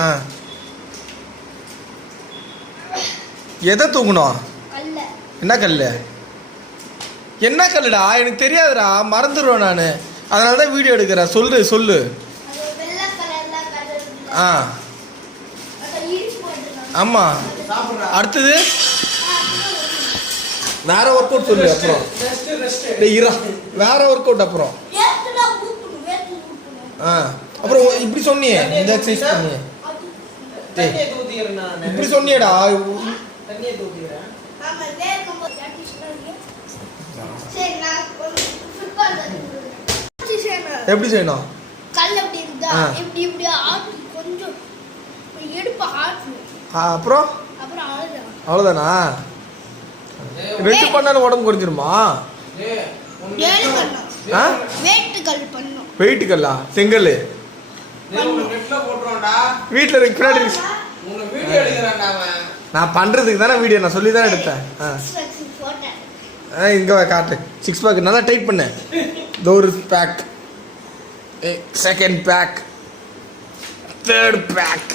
ஆ எதை தூக்கணும்? என்ன கல்? என்ன கல்லுடா? எனக்கு தெரியாதுடா, மறந்துடுவேன் நான். அதனால தான் வீடியோ எடுக்கிறேன். சொல்லு. ஆ ஆமாம். அடுத்தது வேற ஒர்க் அவுட் சொல்லு. அப்புறம் வேற ஒர்க் அவுட். அப்புறம் அப்புறம் இப்படி சொன்னியே, இந்த எக்ஸசைஸ் பண்ணியே. இப்படி சொன்னியடா. எப்படி செய்யணும்? அப்புறம் அவ்வளோதானா? ரெண்டு பண்ணாலும் உடம்பு குறைஞ்சிருமா? வெயிட் கல்லா? செங்கல் வீட்டில் இருக்கு. நான் பண்றதுக்கு தானே வீடியோ, நான் சொல்லி தான் எடுத்தேன். இங்க காட்டு. 6 பேக் நல்லா டைட் பண்ணு. ஒரு back, second back, third back.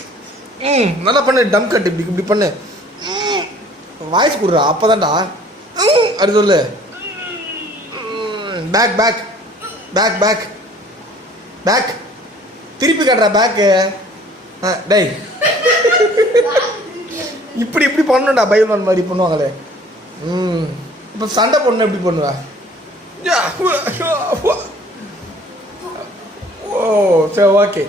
நல்லா பண்ணு. டம் கட்டு இப்படி பண்ணு. வாய்ஸ் கொடுறா, அப்பதான்டா அது சொல்லு. Back back back back back திருப்பி காட்டுறா பேக்கு. டேய் இப்படி பண்ணணும்டா. பைல்வான் மாதிரி பண்ணுவாங்களே. இப்போ சண்டை பொண்ணு எப்படி பண்ணுவ? ஓ சரி, ஓகே.